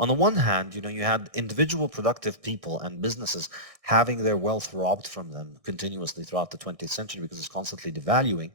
On the one hand, you had individual productive people and businesses having their wealth robbed from them continuously throughout the 20th century because it's constantly devaluing.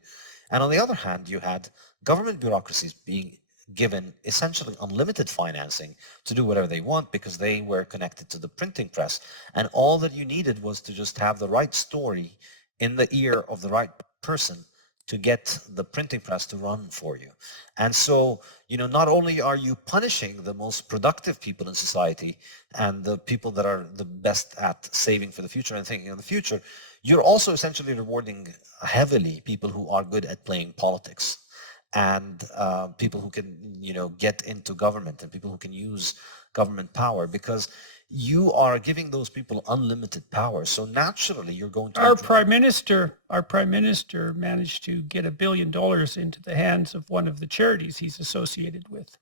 And on the other hand, you had government bureaucracies being given essentially unlimited financing to do whatever they want because they were connected to the printing press. And all that you needed was to just have the right story in the ear of the right person to get the printing press to run for you. And so, not only are you punishing the most productive people in society and the people that are the best at saving for the future and thinking of the future, you're also essentially rewarding heavily people who are good at playing politics and people who can, get into government and people who can use government power, because you are giving those people unlimited power. So naturally, you're going to be Our prime minister managed to get $1 billion into the hands of one of the charities he's associated with.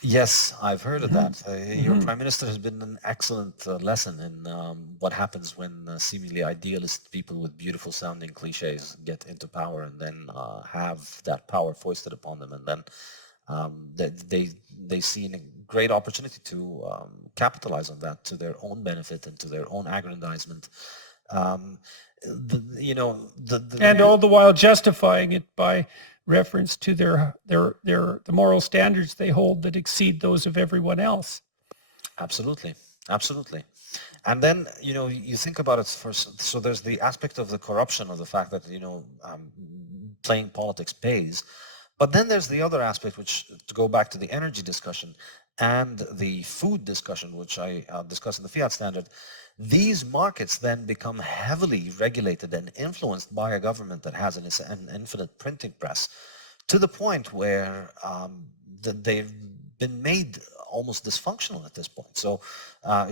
Yes, I've heard of that. Your Mhm. prime minister has been an excellent lesson in what happens when seemingly idealist people with beautiful sounding cliches get into power and then have that power foisted upon them, and then they see a great opportunity to capitalize on that to their own benefit and to their own aggrandizement. Um, And all the while justifying it by reference to the moral standards they hold that exceed those of everyone else. Absolutely, absolutely. And then, you think about it first. So there's the aspect of the corruption of the fact that, playing politics pays. But then there's the other aspect, which, to go back to the energy discussion and the food discussion, which I discussed in the fiat standard, these markets then become heavily regulated and influenced by a government that has an infinite printing press, to the point where they've been made almost dysfunctional at this point. So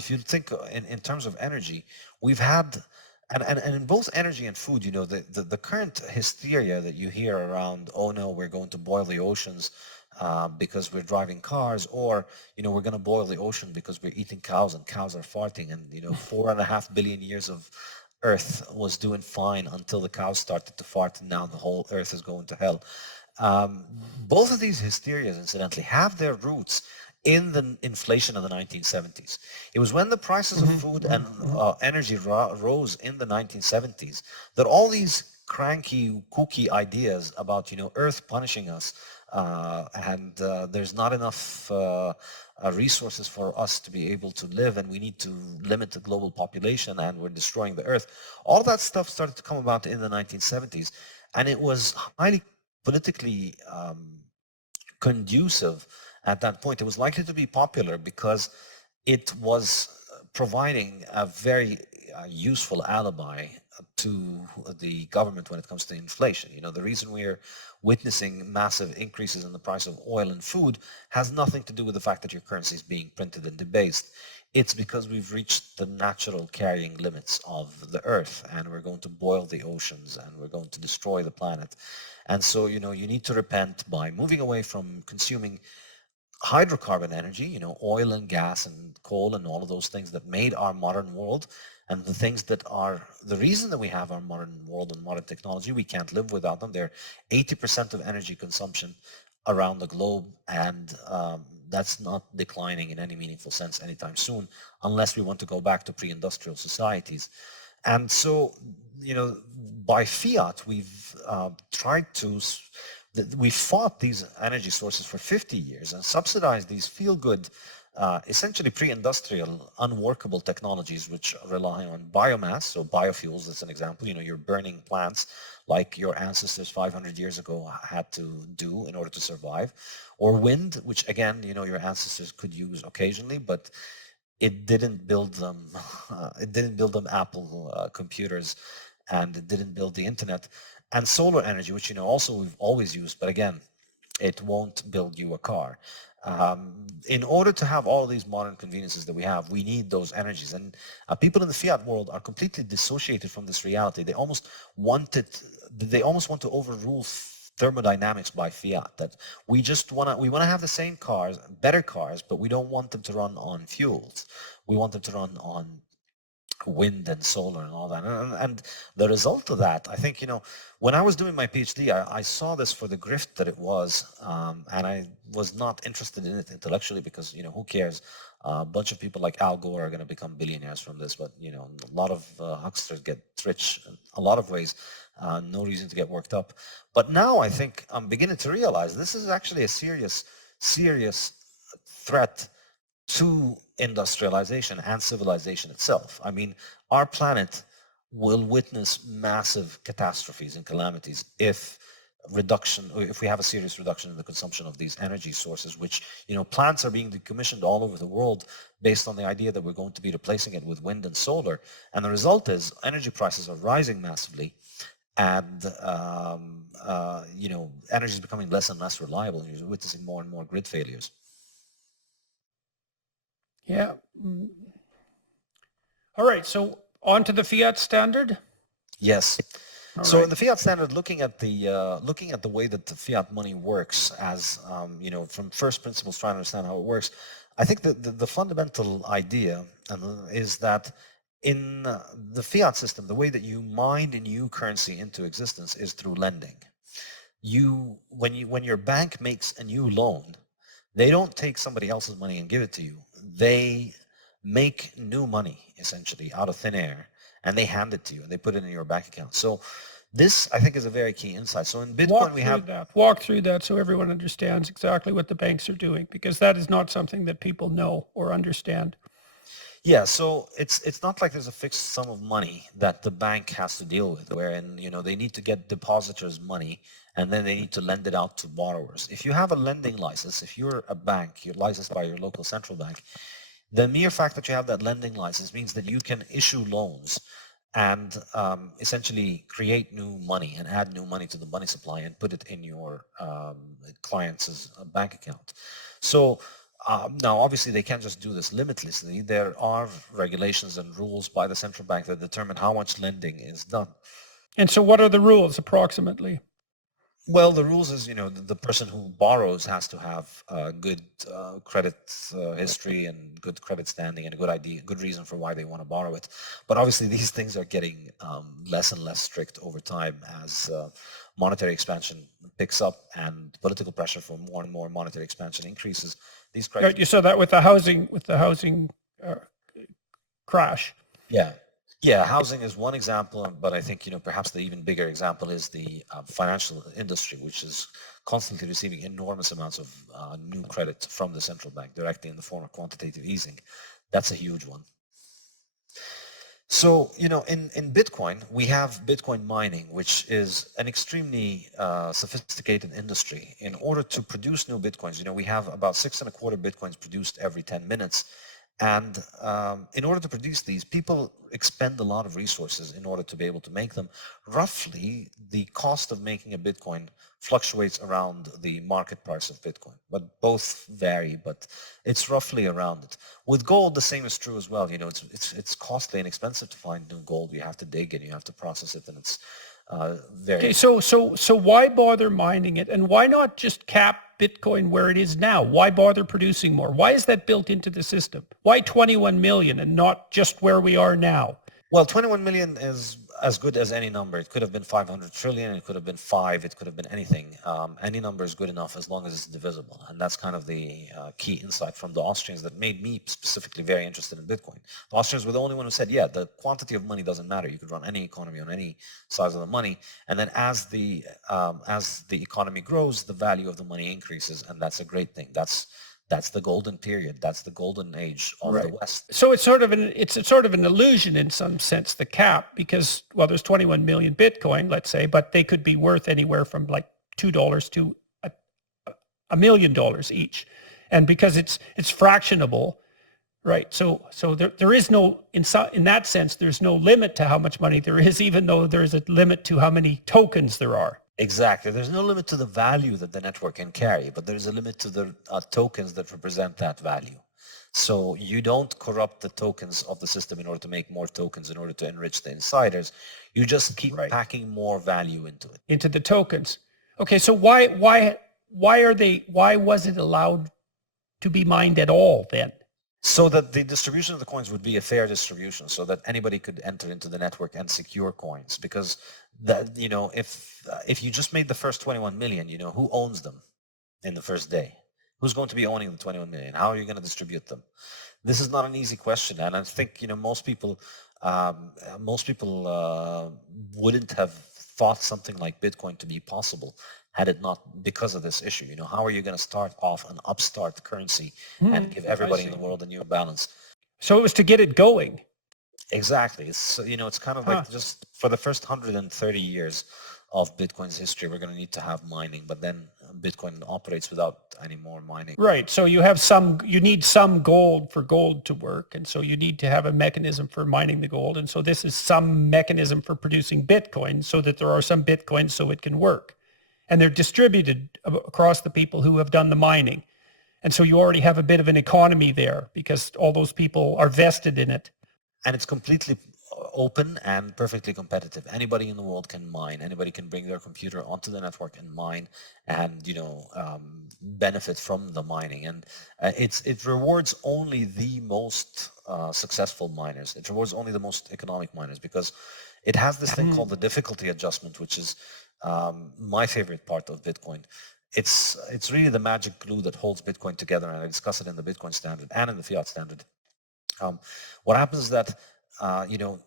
if you think in terms of energy, we've had, and in both energy and food, the current hysteria that you hear around, oh no, we're going to boil the oceans because we're driving cars, or, we're going to boil the ocean because we're eating cows and cows are farting, and, 4.5 billion years of Earth was doing fine until the cows started to fart, and now the whole Earth is going to hell. Both of these hysterias, incidentally, have their roots in the inflation of the 1970s. It was when the prices of food and energy rose in the 1970s that all these cranky, kooky ideas about, Earth punishing us and there's not enough resources for us to be able to live, and we need to limit the global population, and we're destroying the Earth. All that stuff started to come about in the 1970s, and it was highly politically conducive at that point. It was likely to be popular because it was providing a very useful alibi to the government when it comes to inflation. The reason we're witnessing massive increases in the price of oil and food has nothing to do with the fact that your currency is being printed and debased. It's because we've reached the natural carrying limits of the earth, and we're going to boil the oceans, and we're going to destroy the planet. And so, you need to repent by moving away from consuming hydrocarbon energy, oil and gas and coal and all of those things that made our modern world, and the things that are the reason that we have our modern world and modern technology. We can't live without them. They're 80% of energy consumption around the globe, and that's not declining in any meaningful sense anytime soon, unless we want to go back to pre-industrial societies. And so, by fiat, we've tried to we fought these energy sources for 50 years and subsidized these feel-good, essentially pre-industrial, unworkable technologies which rely on biomass. So biofuels, that's an example. You're burning plants like your ancestors 500 years ago had to do in order to survive. Or wind, which again, your ancestors could use occasionally, but it didn't build them. It didn't build them Apple computers, and it didn't build the internet. And solar energy, which also we've always used, but again, it won't build you a car. In order to have all these modern conveniences that we have, we need those energies. And people in the fiat world are completely dissociated from this reality. They almost want to overrule thermodynamics by fiat, that we want to have the same cars, better cars, but we don't want them to run on fuels. We want them to run on wind and solar and all that. And the result of that, I think, when I was doing my PhD, I saw this for the grift that it was, and I was not interested in it intellectually because, who cares? A bunch of people like Al Gore are going to become billionaires from this, but a lot of hucksters get rich in a lot of ways. No reason to get worked up. But now I think I'm beginning to realize this is actually a serious threat to industrialization and civilization itself. I mean, our planet will witness massive catastrophes and calamities if we have a serious reduction in the consumption of these energy sources, which, plants are being decommissioned all over the world based on the idea that we're going to be replacing it with wind and solar. And the result is energy prices are rising massively, and energy is becoming less and less reliable, and you're witnessing more and more grid failures. Yeah. All right. So on to the fiat standard. Yes. All So right. in the fiat standard, looking at the way that the fiat money works, as from first principles, trying to understand how it works, I think that the fundamental idea is that in the fiat system, the way that you mine a new currency into existence is through lending. When your bank makes a new loan, they don't take somebody else's money and give it to you. They make new money essentially out of thin air, and they hand it to you and they put it in your bank account. So this, I think, is a very key insight. So in Bitcoin, Walk through that so everyone understands exactly what the banks are doing, because that is not something that people know or understand. Yeah, so it's not like there's a fixed sum of money that the bank has to deal with, wherein they need to get depositors' money and then they need to lend it out to borrowers. If you have a lending license, if you're a bank, you're licensed by your local central bank, the mere fact that you have that lending license means that you can issue loans and essentially create new money and add new money to the money supply and put it in your client's bank account. So now, obviously, they can't just do this limitlessly. There are regulations and rules by the central bank that determine how much lending is done. And so what are the rules approximately? Well, the rules is, the person who borrows has to have good credit history and good credit standing and a good reason for why they want to borrow it. But obviously, these things are getting less and less strict over time as monetary expansion picks up and political pressure for more and more monetary expansion increases. These credit. Right, you saw that with the housing crash. Yeah. Yeah, housing is one example, but I think, perhaps the even bigger example is the financial industry, which is constantly receiving enormous amounts of new credit from the central bank directly in the form of quantitative easing. That's a huge one. So, in Bitcoin, we have Bitcoin mining, which is an extremely sophisticated industry. In order to produce new Bitcoins, we have about 6.25 Bitcoins produced every 10 minutes. And in order to produce these, people expend a lot of resources in order to be able to make them. Roughly, the cost of making a Bitcoin fluctuates around the market price of Bitcoin, but both vary, but it's roughly around it. With gold, the same is true as well. It's costly and expensive to find new gold. You have to dig and you have to process it, and it's very... Okay, so why bother mining it, and why not just cap Bitcoin where it is now? Why bother producing more? Why is that built into the system? Why 21 million and not just where we are now? Well, 21 million is as good as any number. It could have been 500 trillion, it could have been 5, it could have been anything. Any number is good enough as long as it's divisible. And that's kind of the key insight from the Austrians that made me specifically very interested in Bitcoin. The Austrians were the only one who said, yeah, the quantity of money doesn't matter. You could run any economy on any size of the money. And then as the economy grows, the value of the money increases. And that's a great thing. That's the golden period. That's the golden age of the West. So it's sort of an illusion in some sense, the cap, because, well, there's 21 million Bitcoin, let's say, but they could be worth anywhere from like $2 to $1 million each. And because it's fractionable, right? So there is no, in that sense, there's no limit to how much money there is, even though there's a limit to how many tokens there are. Exactly. There's no limit to the value that the network can carry, but there's a limit to the tokens that represent that value. So you don't corrupt the tokens of the system in order to make more tokens in order to enrich the insiders. You just keep packing more value into it. Into the tokens. Okay, so why was it allowed to be mined at all then? So that the distribution of the coins would be a fair distribution, so that anybody could enter into the network and secure coins. Because if you just made the first 21 million, who owns them in the first day? Who's going to be owning the 21 million? How are you going to distribute them? This is not an easy question, and I think most people wouldn't have thought something like Bitcoin to be possible had it not because of this issue. How are you going to start off an upstart currency and give I everybody in see. the world a new balance? So it was to get it going. Exactly. It's kind of Huh. like just for the first 130 years of Bitcoin's history, we're going to need to have mining, but then Bitcoin operates without any more mining. Right. So you need some gold for gold to work. And so you need to have a mechanism for mining the gold. And so this is some mechanism for producing Bitcoin so that there are some Bitcoins so it can work. And they're distributed across the people who have done the mining. And so you already have a bit of an economy there because all those people are vested in it. And it's completely open and perfectly competitive. Anybody in the world can mine. Anybody can bring their computer onto the network and mine, and benefit from the mining. And it rewards only the most successful miners. It rewards only the most economic miners because it has this thing called the difficulty adjustment, which is my favorite part of Bitcoin. It's really the magic glue that holds Bitcoin together, and I discuss it in the Bitcoin standard and in the fiat standard. What happens is that,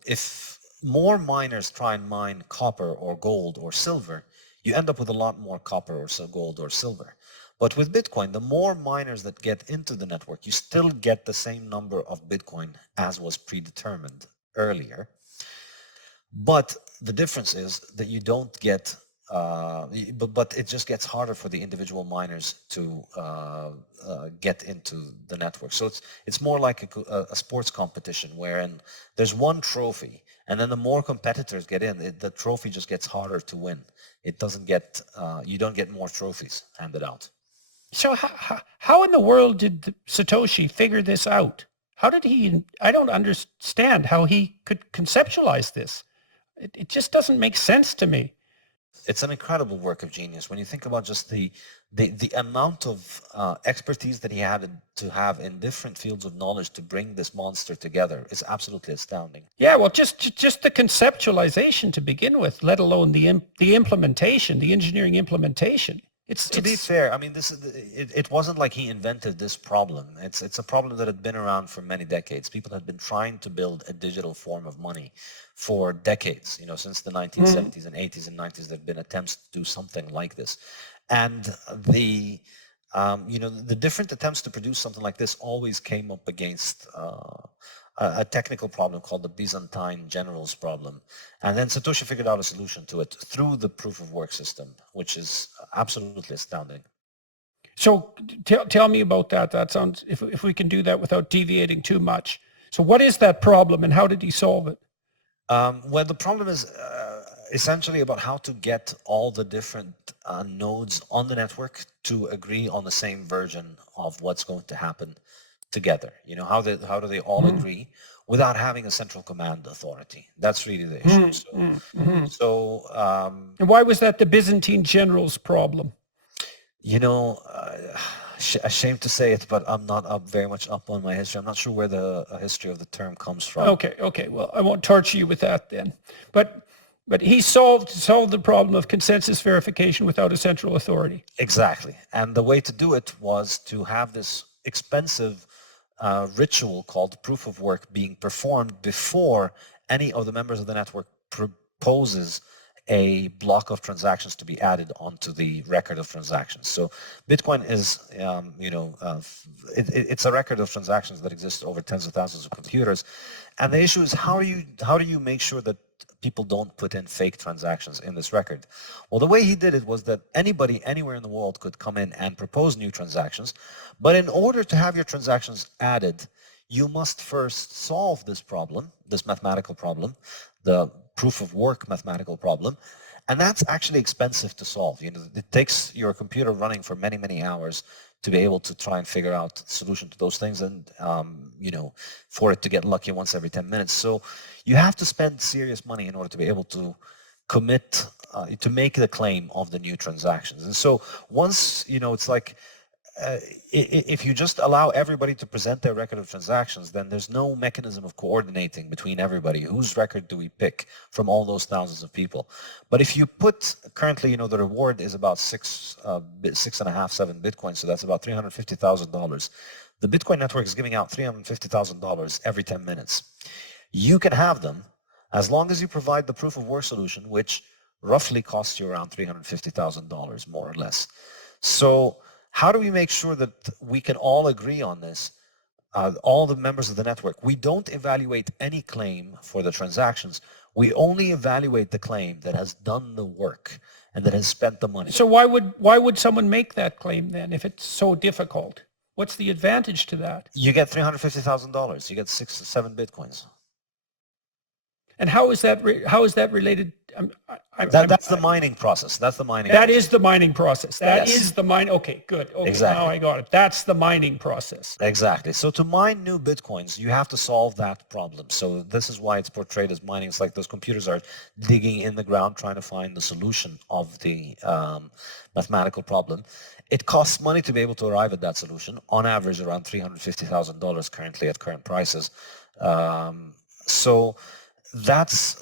if more miners try and mine copper or gold or silver, you end up with a lot more copper or gold or silver. But with Bitcoin, the more miners that get into the network, you still get the same number of Bitcoin as was predetermined earlier. But the difference is that you don't get, but it just gets harder for the individual miners to get into the network. So it's more like a sports competition wherein there's one trophy, and then the more competitors get in, the trophy just gets harder to win. It doesn't get, you don't get more trophies handed out. So how in the world did Satoshi figure this out? How did he, I don't understand how he could conceptualize this. It just doesn't make sense to me. It's an incredible work of genius when you think about just the amount of expertise that he had to have in different fields of knowledge to bring this monster together is absolutely astounding. Yeah, well, just the conceptualization to begin with, let alone the implementation, the engineering implementation. To be fair, I mean, it wasn't like he invented this problem. It's a problem that had been around for many decades. People had been trying to build a digital form of money for decades. Since the 1970s and 80s and 90s, there had been attempts to do something like this. And the different attempts to produce something like this always came up against a technical problem called the Byzantine generals problem. And then Satoshi figured out a solution to it through the proof of work system, which is absolutely astounding. So tell me about that. That sounds, if we can do that without deviating too much. So what is that problem and how did he solve it? Well, the problem is essentially about how to get all the different nodes on the network to agree on the same version of what's going to happen together. How do they all agree without having a central command authority? That's really the issue. And why was that the Byzantine generals' problem? Ashamed to say it, but I'm not very much up on my history. I'm not sure where the history of the term comes from. Okay. Well, I won't torture you with that then. But he solved the problem of consensus verification without a central authority. Exactly. And the way to do it was to have this expensive ritual called proof of work being performed before any of the members of the network proposes a block of transactions to be added onto the record of transactions. So Bitcoin is, it's a record of transactions that exists over tens of thousands of computers. And the issue is how do you make sure that people don't put in fake transactions in this record? Well, the way he did it was that anybody anywhere in the world could come in and propose new transactions. But in order to have your transactions added, you must first solve this problem, this mathematical problem, the proof of work mathematical problem. And that's actually expensive to solve. It takes your computer running for many, many hours to be able to try and figure out a solution to those things, and for it to get lucky once every 10 minutes. So you have to spend serious money in order to be able to commit, to make the claim of the new transactions. And so once, it's like, if you just allow everybody to present their record of transactions, then there's no mechanism of coordinating between everybody. Whose record do we pick from all those thousands of people? But if you put, currently, the reward is about 6.5, 7 Bitcoin, so that's about $350,000. The Bitcoin network is giving out $350,000 every 10 minutes. You can have them as long as you provide the proof of work solution, which roughly costs you around $350,000, more or less. So how do we make sure that we can all agree on this? All the members of the network, we don't evaluate any claim for the transactions. We only evaluate the claim that has done the work and that has spent the money. So why would someone make that claim then if it's so difficult? What's the advantage to that? You get $350,000. You get 6 to 7 Bitcoins. And how is that related? That's the mining process. That's the mining. That is the mining process. That Yes. is the mine. Okay, good. Okay, Exactly. now I got it. That's the mining process. Exactly. So to mine new Bitcoins, you have to solve that problem. So this is why it's portrayed as mining. It's like those computers are digging in the ground trying to find the solution of the mathematical problem. It costs money to be able to arrive at that solution, on average around $350,000 currently at current prices. So that's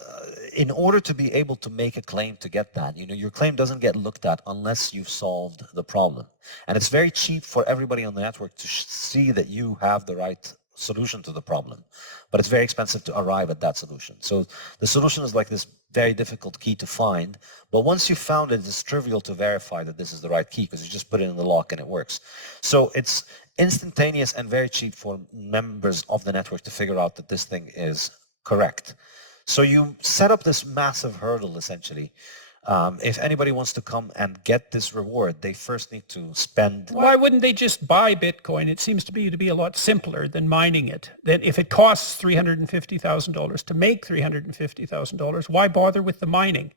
in order to be able to make a claim to get that, your claim doesn't get looked at unless you've solved the problem. And it's very cheap for everybody on the network to see that you have the right solution to the problem, but it's very expensive to arrive at that solution. So the solution is like this very difficult key to find, but once you've found it, it's trivial to verify that this is the right key because you just put it in the lock and it works. So it's instantaneous and very cheap for members of the network to figure out that this thing is correct. So you set up this massive hurdle, essentially. If anybody wants to come and get this reward, they first need to spend. Why wouldn't they just buy Bitcoin? It seems to be a lot simpler than mining it. Then if it costs $350,000 to make $350,000, why bother with the mining?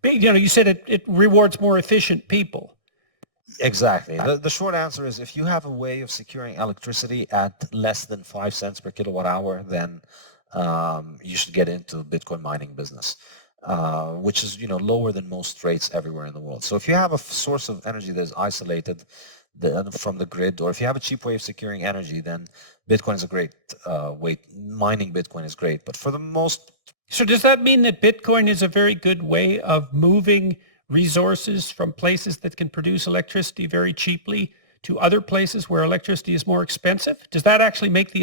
But, you said it rewards more efficient people. Exactly. The short answer is if you have a way of securing electricity at less than 5 cents per kilowatt hour, then you should get into Bitcoin mining business, which is lower than most rates everywhere in the world. So if you have a source of energy that is isolated from the grid, or if you have a cheap way of securing energy, then Bitcoin is a great way. Mining Bitcoin is great, but for the most. So does that mean that Bitcoin is a very good way of moving resources from places that can produce electricity very cheaply to other places where electricity is more expensive? Does that actually make the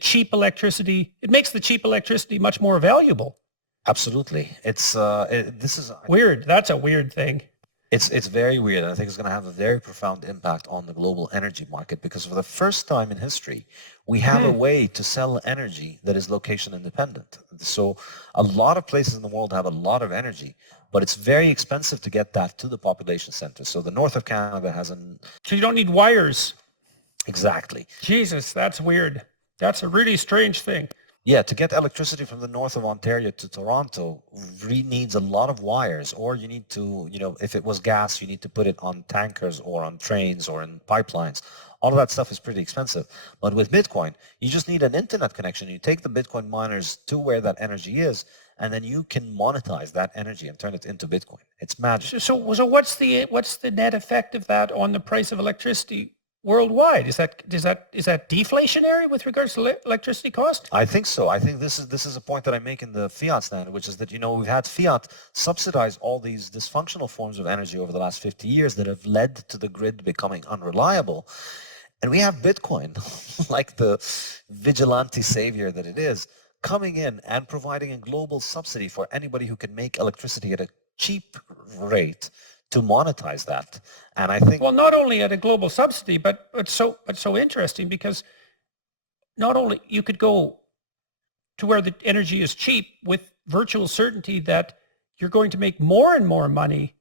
cheap electricity, it makes the cheap electricity much more valuable? Absolutely. This is weird. That's a weird thing. It's very weird. I think it's going to have a very profound impact on the global energy market because for the first time in history, we have a way to sell energy that is location independent. So a lot of places in the world have a lot of energy, but it's very expensive to get that to the population centers. So the north of Canada has So you don't need wires. Exactly. Jesus, that's weird. That's a really strange thing. Yeah, to get electricity from the north of Ontario to Toronto needs a lot of wires, or you need to, if it was gas, you need to put it on tankers or on trains or in pipelines. All of that stuff is pretty expensive. But with Bitcoin, you just need an internet connection. You take the Bitcoin miners to where that energy is, and then you can monetize that energy and turn it into Bitcoin. It's magic. So what's the net effect of that on the price of electricity worldwide? Is that deflationary with regards to electricity cost? I think so. I think this is a point that I make in the fiat standard, which is that we've had fiat subsidize all these dysfunctional forms of energy over the last 50 years that have led to the grid becoming unreliable. And we have Bitcoin, like the vigilante savior that it is, coming in and providing a global subsidy for anybody who can make electricity at a cheap rate to monetize that. And I think, well, not only at a global subsidy, but it's so interesting because not only you could go to where the energy is cheap with virtual certainty that you're going to make more and more money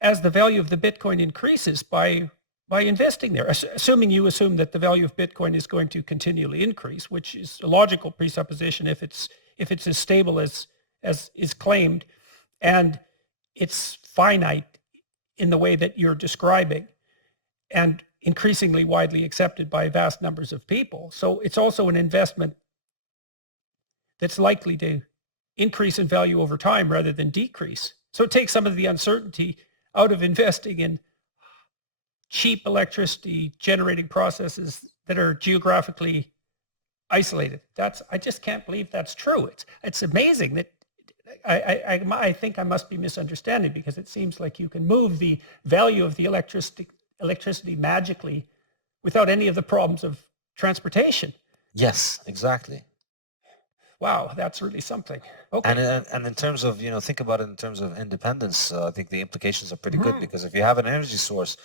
as the value of the Bitcoin increases by investing there, assuming that the value of Bitcoin is going to continually increase, which is a logical presupposition if it's as stable as is claimed, and it's finite in the way that you're describing, and increasingly widely accepted by vast numbers of people. So it's also an investment that's likely to increase in value over time rather than decrease. So it takes some of the uncertainty out of investing in cheap electricity generating processes that are geographically isolated. I just can't believe that's true. It's amazing that I think I must be misunderstanding, because it seems like you can move the value of the electricity magically without any of the problems of transportation. Yes, exactly. Wow, that's really something. And Okay. in terms of, think about it in terms of independence. I think the implications are pretty good, Mhm. because if you have an energy source,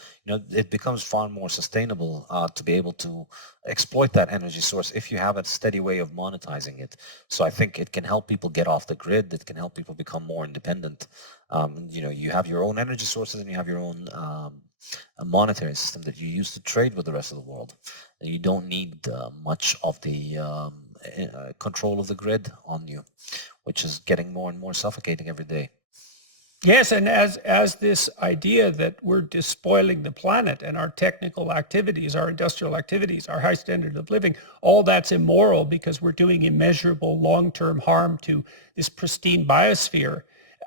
it becomes far more sustainable to be able to exploit that energy source if you have a steady way of monetizing it. So I think it can help people get off the grid. It can help people become more independent. You have your own energy sources, and you have your own a monetary system that you use to trade with the rest of the world. And you don't need much of the control of the grid on you, which is getting more and more suffocating every day. Yes, and as this idea that we're despoiling the planet and our technical activities, our industrial activities, our high standard of living, all that's immoral because we're doing immeasurable long-term harm to this pristine biosphere.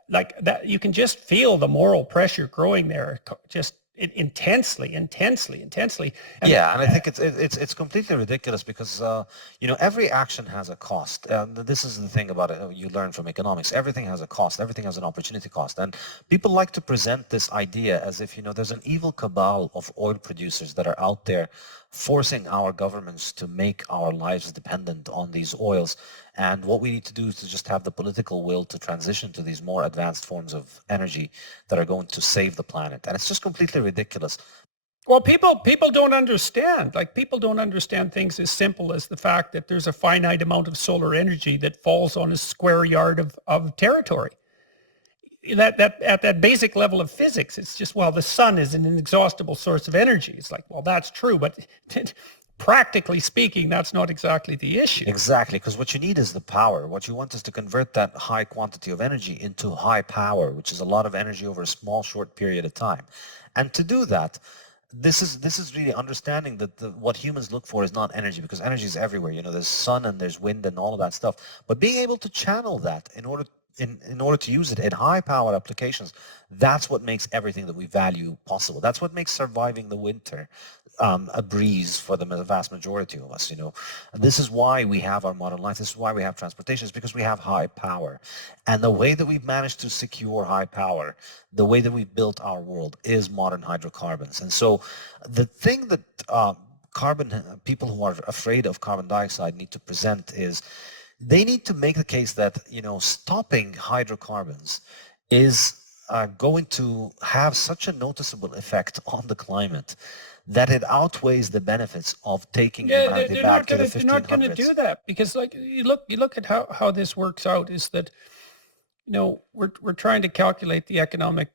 Like that, you can just feel the moral pressure growing there, just intensely, intensely, intensely. And Yeah, and I think it's completely ridiculous, because every action has a cost. This is the thing about it. You learn from economics. Everything has a cost. Everything has an opportunity cost. And people like to present this idea as if there's an evil cabal of oil producers that are out there forcing our governments to make our lives dependent on these oils. And what we need to do is to just have the political will to transition to these more advanced forms of energy that are going to save the planet. And it's just completely ridiculous. well, people don't understand. Like people don't understand things as simple as the fact that there's a finite amount of solar energy that falls on a square yard of territory. That at that basic level of physics, it's just, well, the sun is an inexhaustible source of energy. It's like, well, that's true, but practically speaking, that's not exactly the issue. Exactly, because what you need is the power. What you want is to convert that high quantity of energy into high power, which is a lot of energy over a small, short period of time. And to do that, this is really understanding that what humans look for is not energy, because energy is everywhere. There's sun and there's wind and all of that stuff. But being able to channel that in order to use it in high power applications, that's what makes everything that we value possible. That's what makes surviving the winter a breeze for the vast majority of us. This is why we have our modern life. This is why we have transportation. It's because we have high power. And the way that we've managed to secure high power, the way that we've built our world, is modern hydrocarbons. And so the thing that people who are afraid of carbon dioxide need to present is they need to make the case that stopping hydrocarbons is going to have such a noticeable effect on the climate that it outweighs the benefits of taking Yeah, humanity back to the they're not going to do 1500s. that because, like, you look at how this works out. Is that we're trying to calculate the economic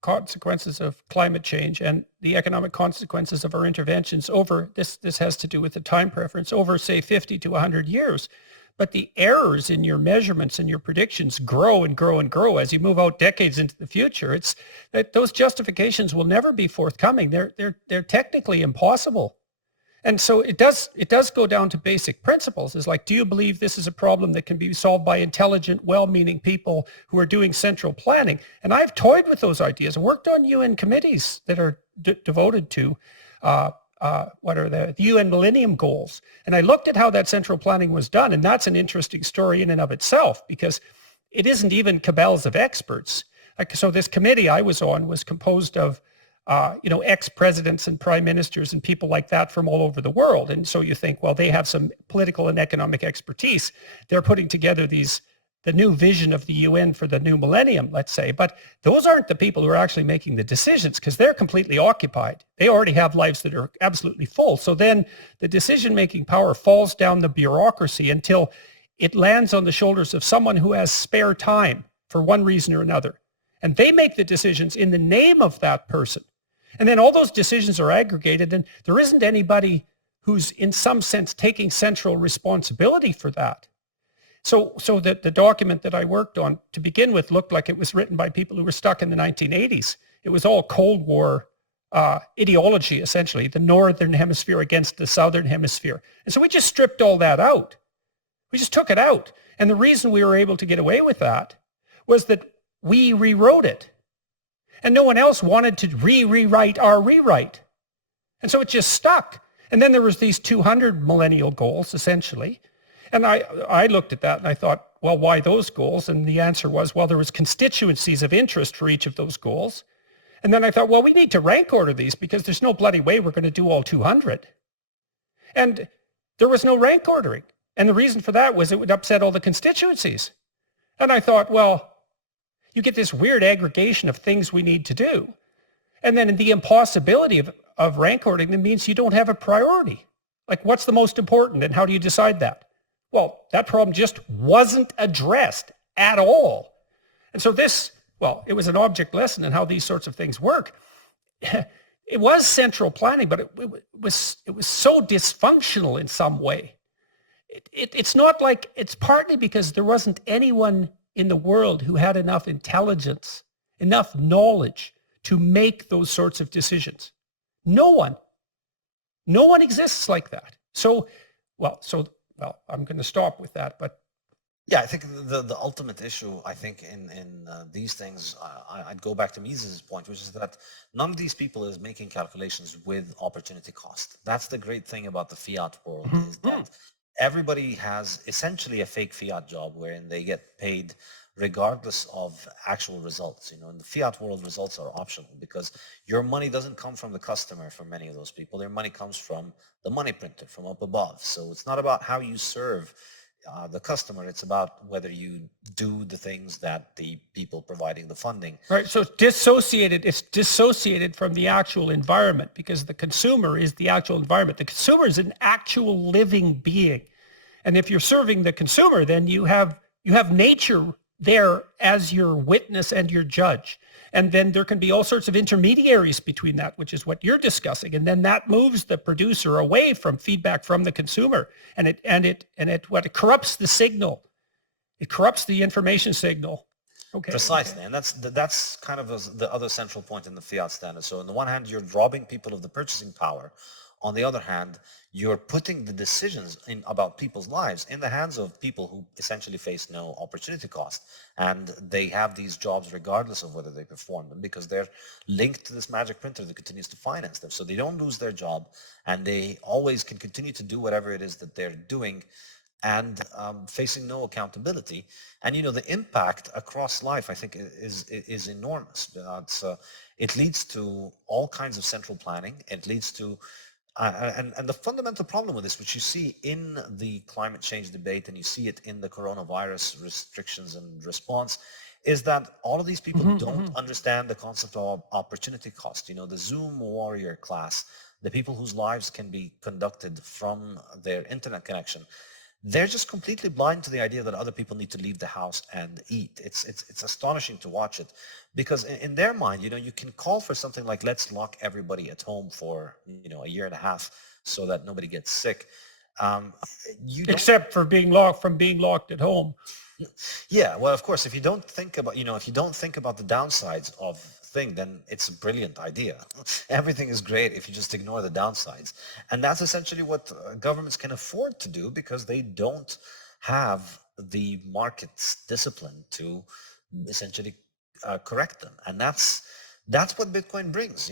consequences of climate change and the economic consequences of our interventions over this has to do with the time preference over, say, 50 to 100 years. But the errors in your measurements and your predictions grow and grow and grow as you move out decades into the future. It's that those justifications will never be forthcoming. They're technically impossible. And so it does go down to basic principles. Is like, do you believe this is a problem that can be solved by intelligent, well-meaning people who are doing central planning? And I've toyed with those ideas, worked on UN committees that are devoted to what are the UN Millennium Goals. And I looked at how that central planning was done. And that's an interesting story in and of itself, because it isn't even cabals of experts. Like, so this committee I was on was composed of ex-presidents and prime ministers and people like that from all over the world. And so you think, well, they have some political and economic expertise. They're putting together the new vision of the UN for the new millennium, let's say. But those aren't the people who are actually making the decisions, because they're completely occupied. They already have lives that are absolutely full. So then the decision-making power falls down the bureaucracy until it lands on the shoulders of someone who has spare time for one reason or another. And they make the decisions in the name of that person. And then all those decisions are aggregated, and there isn't anybody who's in some sense taking central responsibility for that. So the document that I worked on to begin with looked like it was written by people who were stuck in the 1980s. It was all Cold War ideology, essentially, the Northern Hemisphere against the Southern Hemisphere. And so we just stripped all that out. We just took it out. And the reason we were able to get away with that was that we rewrote it. And no one else wanted to rewrite our rewrite. And so it just stuck. And then there was these 200 millennial goals, essentially. And I looked at that and I thought, well, why those goals? And the answer was, well, there was constituencies of interest for each of those goals. And then I thought, well, we need to rank order these because there's no bloody way we're going to do all 200. And there was no rank ordering. And the reason for that was it would upset all the constituencies. And I thought, well, you get this weird aggregation of things we need to do. And then the impossibility of rank ordering, that means you don't have a priority. Like, what's the most important and how do you decide that? Well, that problem just wasn't addressed at all. And so this, well, it was an object lesson in how these sorts of things work. It was central planning, but it was so dysfunctional in some way. It's not like, it's partly because there wasn't anyone in the world who had enough intelligence, enough knowledge to make those sorts of decisions. No one exists like that. So, I'm going to stop with that, but Yeah, I think the ultimate issue, I think, in these things, I'd go back to Mises' point, which is that none of these people is making calculations with opportunity cost. That's the great thing about the fiat world, is that everybody has essentially a fake fiat job wherein they get paid regardless of actual results. In the fiat world, results are optional because your money doesn't come from the customer for many of those people. Their money comes from the money printer, from up above. So it's not about how you serve the customer. It's about whether you do the things that the people providing the funding. Right. So it's dissociated from the actual environment because the consumer is the actual environment. The consumer is an actual living being. And if you're serving the consumer, then you have nature there as your witness and your judge. And then there can be all sorts of intermediaries between that, which is what you're discussing. And then that moves the producer away from feedback from the consumer. And it corrupts the signal. It corrupts the information signal. Okay. Precisely. And that's kind of the other central point in the fiat standard. So on the one hand, you're robbing people of the purchasing power. On the other hand, you're putting the decisions about people's lives in the hands of people who essentially face no opportunity cost. And they have these jobs regardless of whether they perform them because they're linked to this magic printer that continues to finance them. So they don't lose their job and they always can continue to do whatever it is that they're doing and facing no accountability. And, the impact across life, I think, is enormous. It leads to all kinds of central planning. It leads to and the fundamental problem with this, which you see in the climate change debate and you see it in the coronavirus restrictions and response, is that all of these people don't understand the concept of opportunity cost. The Zoom warrior class, the people whose lives can be conducted from their internet connection, they're just completely blind to the idea that other people need to leave the house and eat. It's astonishing to watch it because in their mind, you can call for something like, let's lock everybody at home for, a year and a half so that nobody gets sick. Except for being locked at home. Yeah, well, of course, if you don't think about the downsides of thing, then it's a brilliant idea. Everything is great if you just ignore the downsides. And that's essentially what governments can afford to do because they don't have the market's discipline to essentially correct them. And that's what Bitcoin brings.